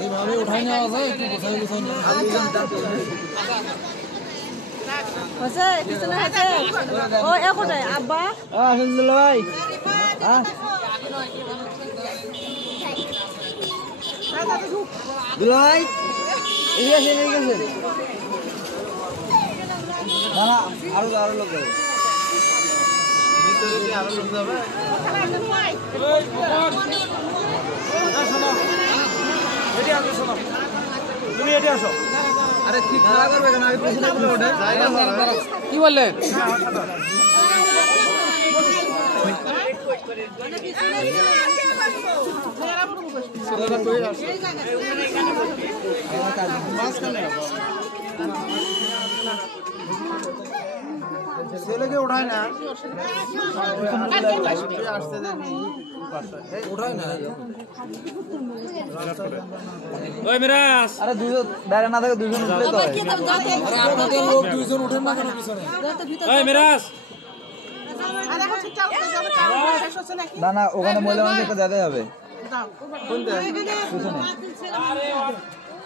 এইভাবে উঠাই নেওয়া যায় একটু গোছাই গোছাই ও একটাই আব্বা ভাই দুলাই এসে গেছে না না আরো লোক যাবে ভিতরে কি আরো লোক যাবে এটি আসো শোনো তুমি এটি আসো আরে ঠিক খেলা করবে কেন আমি পিছনে করে ওঠে কি বললেন ছেলেকে উঠায় না আসতে উঠায় না ওই মিরাজ আরে দুজন দাঁড়া না থাকে দুজন উঠলে তো আরে আপনাদের লোক দুইজন উঠেন না কেন পিছনে ওই মিরাজ না না ওখানে মহিলা মানুষ একটা যেতে হবে পিছনে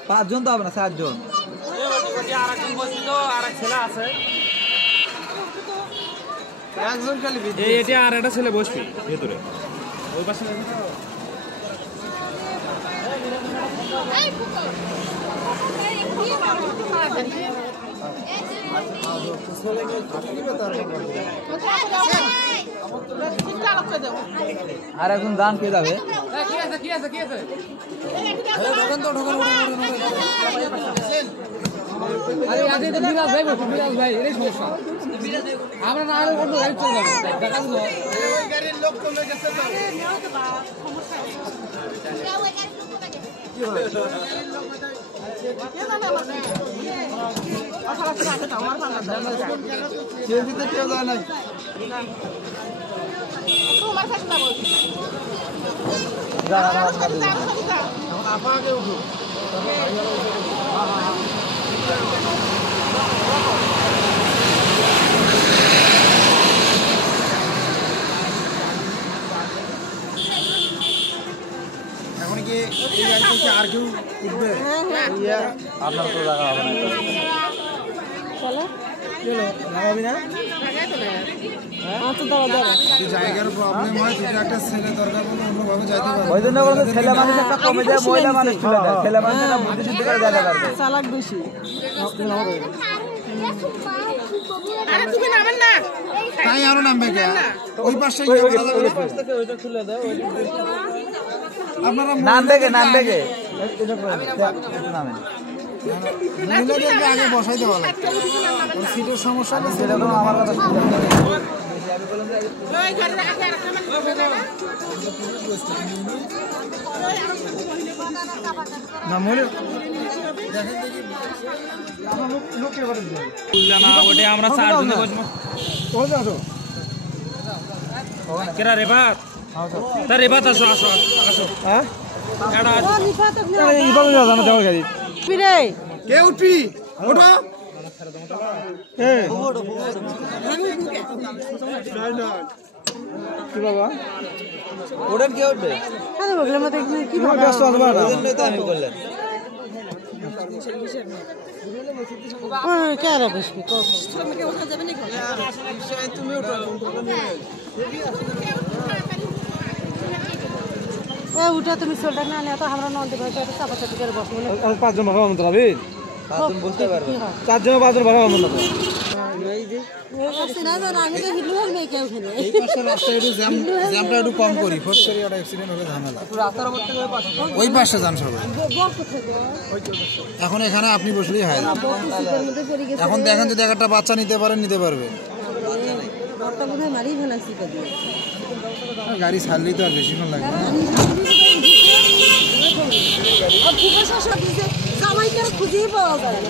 5 জন তো হবে না 7 জন আরেকজন বসছিল আরেক ছেলে আছে একজন খালি এইটা আর একটা ছেলে বসবে ভিতরে ওই পাশে আর এখন দান কে যাবে আরে আগে তো বিরাজ ভাই এটাই সমস্যা আমরা না আরো অন্য গাড়ি চলে যাবো দেখা গেল ওই গাড়ির লোক চলে গেছে তো কি হয় কেউ যায় নাই আগে উঠো এখন কি এই গাড়িতে আর কেউ উঠবে আপনার তো জায়গা হবে না চলো নামাবি না জায়গার প্রবলেম হয় যদি একটা ছেলে দরকার হলে অন্যভাবে যাইতে পারবে ওই জন্য বলতে ছেলে মানুষ একটা কমে যায় মহিলা মানুষ তুলে দেয় ছেলে মানুষরা বুদ্ধি শুদ্ধি করে জায়গা পারবে চালাক বেশি আরে তুমি নামেন না তাই আরো নামবে কে ওই পাশে ওই পাশ থেকে ওইটা খুলে দাও আপনারা নাম দেখে এটা নামেন মহিলাদেরকে আগে বসাই দেওয়া লাগবে সিটের সমস্যা না সেটা তো আমার কথা না মনে আমরা চারজনে বসবো কেরা রেবাত তা রেবাত আসো আসো আসো হ্যাঁ কে উঠবি ওঠো কি বাবা ওঠেন কে উঠবে ব্যস্ত আমি বললেন তুমি উঠো উঠা তুমি সোলটা না নিয়ে তো আমরা নন্দী ভাই চাপা চাপি করে বসবো 5 জন ভাড়া মতো হবে 5 জন বলতে পারবে 4 জন 5 জন ভাড়া মতো জ্যামটা একটু কম করি ফট করে একটা অ্যাক্সিডেন্ট হলে ঝামেলা ওই পাশে যান সবাই এখন এখানে আপনি বসলেই হয় এখন দেখেন যদি একটা বাচ্চা নিতে পারেন নিতে পারবেন গাড়ি ছাড়লেই তো আর বেশিক্ষণ লাগবে খুঁজেই পাওয়া যায়